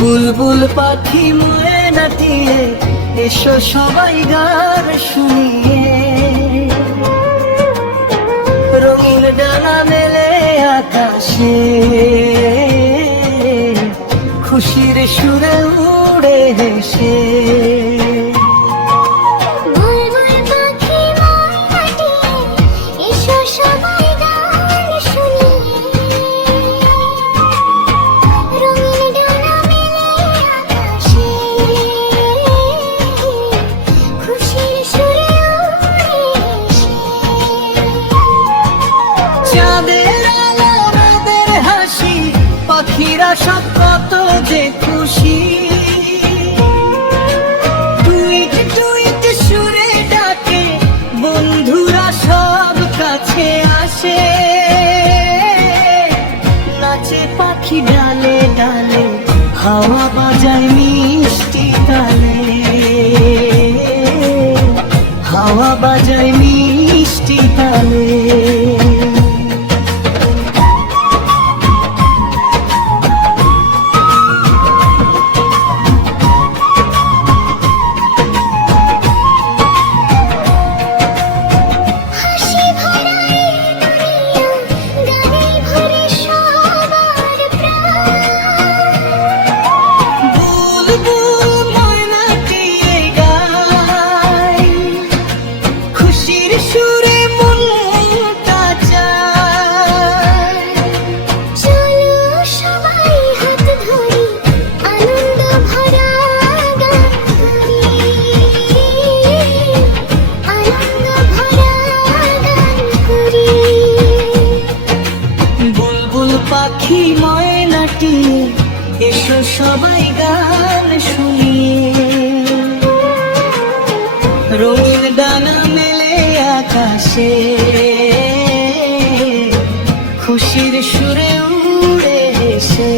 বুলবুল পাখি ময়নাটি এসো সবাই গান শুনিয়ে, রঙিন ডানা মেলে আকাশে, খুশির সুরে উড়ে হেসে। পাখিরা সব কত যে খুশি, টুইট টুইট সুরে ডাকে, বন্ধুরা সব কাছে আসে, নাচে পাখি ডালে ডালে, হাওয়া বাজায় মিষ্টি তালে, হাওয়া বাজায় মিষ্টি তালে। পাখি ময়নাটি এসো সবাই গান শুনিয়ে, রঙিন ডানা মেলে আকাশে, খুশির সুরে উড়ে হেসে।